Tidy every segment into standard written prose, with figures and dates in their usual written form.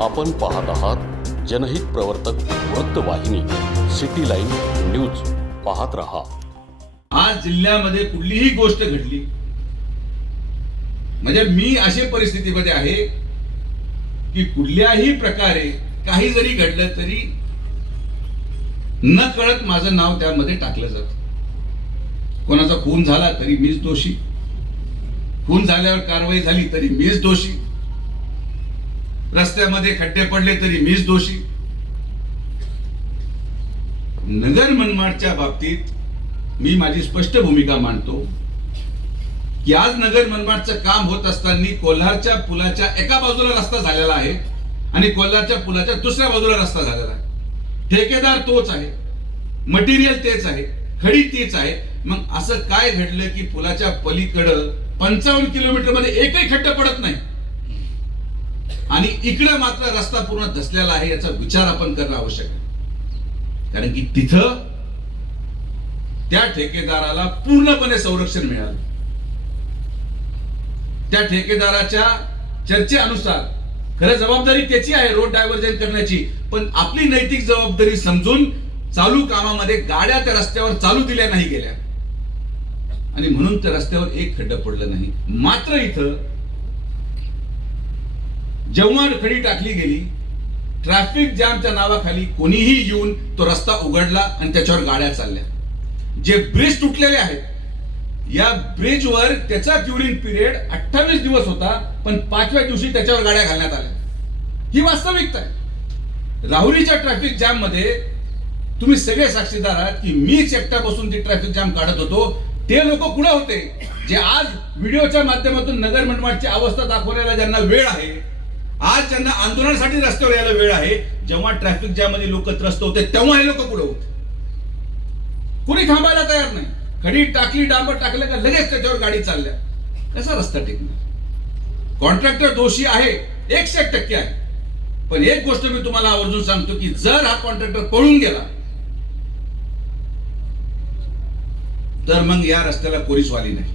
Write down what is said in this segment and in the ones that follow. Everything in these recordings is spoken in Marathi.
आपण पाहत आहात जनहित प्रवर्तक वृत्तवाहिनी सिटी लाईन न्यूज. पाहत रहा. आज जिल्ह्यामध्ये कुठलीही गोष्ट घडली म्हणजे मी अशा परिस्थितीमध्ये आहे की कुठल्याही प्रकारे काही जरी घडलं तरी न कळत माझं नाव त्यामध्ये टाकलं जातं. कोणाचा खून झाला तरी मीच दोषी, खून झाल्यावर कारवाई झाली तरी मीच दोषी, रस्त्यामध्ये खड्डे पडले तरी मीच दोषी. नगर मनमाडच्या बाबतीत मी माझी स्पष्ट भूमिका मांडतो की आज नगर मनमाडचं काम होत असताना कोल्हारच्या पुलाच्या एका बाजूला रस्ता झालेला आहे आणि कोल्हारच्या पुलाच्या दुसऱ्या बाजूला रस्ता झालेला आहे. ठेकेदार तोच आहे, मटेरियल तेच आहे, खडी तीच आहे. मग असं काय घडलं की पुलाच्या पलीकडं 55 किलोमीटर मध्ये एकही खड्डा पडत नाही आणि इकडे मात्र रस्ता पूर्ण धसलेला आहे? याचा विचार आपण करणं आवश्यक आहे. कारण की तिथं त्या ठेकेदाराला पूर्णपणे संरक्षण मिळालं. त्या ठेकेदाराच्या चर्चेनुसार खरं जबाबदारी त्याची आहे रोड डायव्हर्जन करण्याची, पण आपली नैतिक जबाबदारी समजून चालू कामामध्ये गाड्या त्या रस्त्यावर चालू दिल्या नाही गेल्या आणि म्हणून त्या रस्त्यावर एक खड्डा पडलं नाही. मात्र इथं जेव्हा खडी टाकली गेली, ट्रॅफिक जॅमच्या नावाखाली कोणीही येऊन तो रस्ता उघडला आणि त्याच्यावर गाड्या चालल्या. जे ब्रिज तुटलेले आहेत, या ब्रिजवर त्याचा क्युरिंग पिरियड 28 दिवस होता, पण 5व्या दिवशी त्याच्यावर गाड्या घालण्यात आल्या. ही वास्तविकता आहे. राहुरीच्या ट्रॅफिक जॅम मध्ये तुम्ही सगळे साक्षीदार आहात की मीच एकटा बसून ती ट्रॅफिक जॅम काढत होतो. ते लोक कुठे होते जे आज व्हिडिओच्या माध्यमातून नगर मनमाडची अवस्था दाखवण्याला ज्यांना वेळ आहे, आज ज्यांना आंदोलनासाठी रस्त्यावर यायला वेळ आहे, जेव्हा ट्रॅफिक जॅम मध्ये लोक त्रस्त होते तेव्हा हे लोक कुठे होते? कुणी थांबायला तयार नाही. खडी टाकली, डांबर टाकलं का लगेच त्याच्यावर गाडी चालल्या. कसा रस्ता टिकणार? कॉन्ट्रॅक्टर दोषी आहे, 100% आहे. पण एक गोष्ट मी तुम्हाला आवर्जून सांगतो की जर हा कॉन्ट्रॅक्टर पळून गेला तर मग या रस्त्याला कोणीच वाली नाही.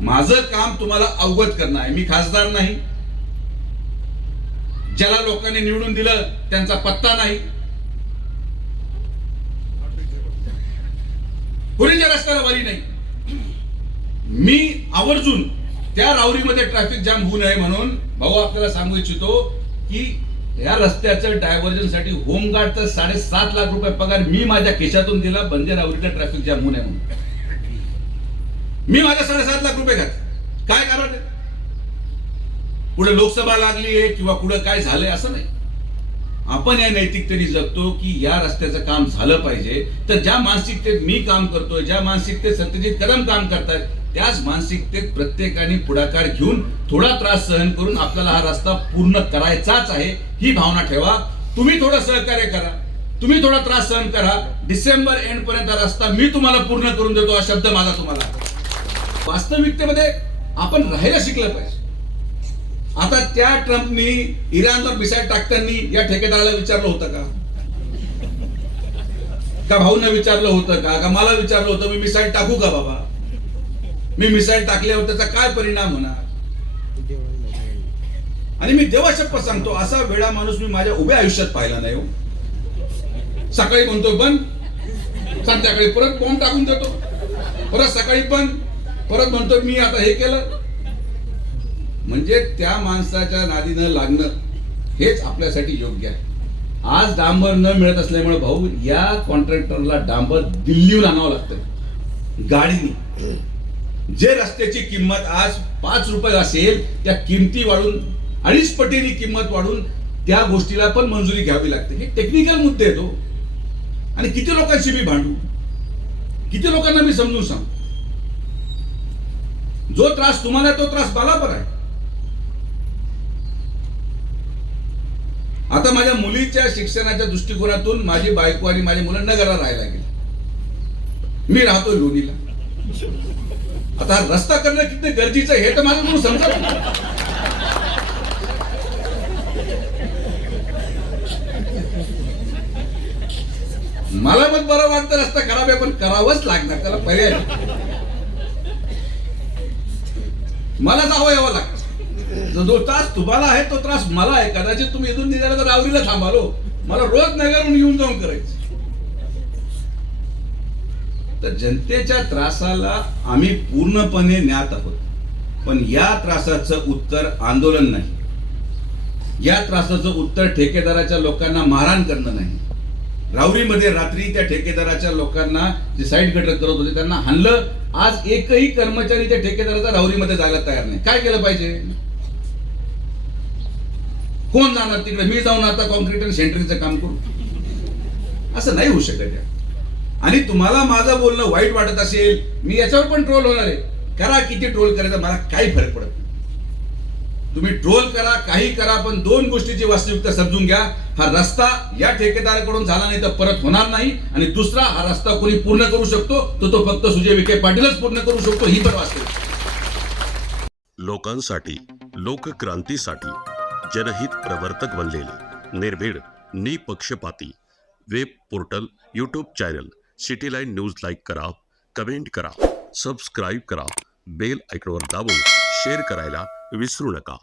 माझं काम तुम्हाला अवगत करणं आहे. मी खासदार नाही, ज्याला लोकांनी निवडून दिलं त्यांचा पत्ता नाही, कोणीच्या रस्त्याला वाली नाही. मी आवर्जून त्या राहुरीमध्ये ट्रॅफिक जाम होऊ नये म्हणून भाऊ आपल्याला सांगू इच्छितो की या रस्त्याचं डायव्हर्जन साठी होमगार्डचा 7.5 लाख रुपये पगार मी माझ्या खिशातून दिला, बंदे राहुरीचा ट्रॅफिक जाम होऊ नये म्हणून. मी माझ्या 7.5 लाख रुपये घातले. काय कारण? पुढे लोकसभा लागली आहे किंवा पुढे काय झालंय असं नाही. आपण या नैतिकतेने जगतो की या रस्त्याचं काम झालं पाहिजे. तर ज्या मानसिकतेत मी काम करतोय, ज्या मानसिकतेत सत्यजित कदम काम करतात, त्याच मानसिकतेत प्रत्येकाने पुढाकार घेऊन थोडा त्रास सहन करून आपल्याला हा रस्ता पूर्ण करायचाच आहे ही भावना ठेवा. तुम्ही थोडं सहकार्य करा, तुम्ही थोडा त्रास सहन करा. डिसेंबर एंड पर्यंत रस्ता मी तुम्हाला पूर्ण करून देतो हा शब्द माझा तुम्हाला. वास्तविकतेमध्ये आपण राहायला शिकलं पाहिजे. आता त्या ट्रम्पनी इराणवर मिसाईल टाकताना या ठेकेदाराला विचारलं होतं का भाऊंना विचारलं होतं का मला विचारलं होतं मी मिसाईल टाकू का बाबा? मी मिसाईल टाकल्यावर त्याचा काय परिणाम होणार? आणि मी देवा शपथ सांगतो असा वेळा माणूस मी माझ्या उभ्या आयुष्यात पाहिला नाही हो. सकाळी म्हणतो बंद, संध्याकाळी परत बॉम्ब टाकून देतो, परत सकाळी बंद, परत म्हणतो मी आता हे केलं. म्हणजे त्या माणसाच्या नादी न लागणं हेच आपल्यासाठी योग्य आहे. आज डांबर न मिळत असल्यामुळे भाऊ या कॉन्ट्रॅक्टरला डांबर दिल्लीहून आणावं लागतं गाडीने. जे रस्त्याची किंमत आज 5 रुपये असेल त्या किमती वाढून 2.5 पटीने किंमत वाढून त्या गोष्टीला पण मंजुरी घ्यावी लागते. हे टेक्निकल मुद्दे आहेत हो. आणि किती लोकांशी मी भांडू, किती लोकांना मी समजून सांगू. जो त्रास तुम्हाला तो त्रास मला पण आहे. आता माझ्या मुलीच्या शिक्षणाच्या दृष्टिकोनातून माझी बायको आणि माझी मुलं नगरला राहायला गेली. मी राहतोय लोणीला. आता रस्ता करणं किती गरजेचं आहे हे तर माझं म्हणून समजत नाही. मला पण बरं वाटतं रस्ता खराब आहे पण करावंच लागणार, त्याला पर्याय मला जावं यावं लागतं. जो त्रास तुम्हाला आहे तो त्रास मला आहे. कदाचित तुम्ही इथून निघाला तर रावरीला थांबालो, मला रोज नगरहून येऊन जाऊन करायचं. तर जनतेच्या त्रासाला आम्ही पूर्णपणे ज्ञात आहोत, पण या त्रासाचं उत्तर आंदोलन नाही, या त्रासाचं उत्तर ठेकेदाराच्या लोकांना मारहाण करणं नाही. राहुरीमध्ये रात्री त्या ठेकेदाराच्या लोकांना जे साईड गटर करत होते त्यांना हाणलं. आज एकही कर्मचारी त्या ठेकेदाराचा राहुरीमध्ये जायला तयार नाही. काय केलं पाहिजे? कोण जाणार तिकडे? मी जाऊन आता कॉन्क्रीट आणि सेंटरिंगचं काम करू? असं नाही होऊ शकत. आणि तुम्हाला माझं बोलणं वाईट वाटत असेल, मी याच्यावर पण ट्रोल होणार आहे. करा, किती ट्रोल करायचा मला काही फरक पडत नाही. तुम्ही ट्रोल करा, काही करा, पण दोन गोष्टीची वास्तविकता समजून घ्या. हा रस्ता या ठेकेदाराकडून झाला नाही तर परत होणार नाही. आणि दुसरा, हा रस्ता कोणी पूर्ण करू शकतो तो फक्त सुजय विखे पाटीलच पूर्ण करू शकतो, ही पण वास्तविकता. लोकांसाठी, लोकक्रांतीसाठी जनहित प्रवर्तक बनलेले निर्भीड, निपक्षपाती web portal, YouTube channel city line news like करा, कमेंट करा, सबस्क्राईब करा, बेल आयकॉनवर दाबून शेअर करायला विसरू नका.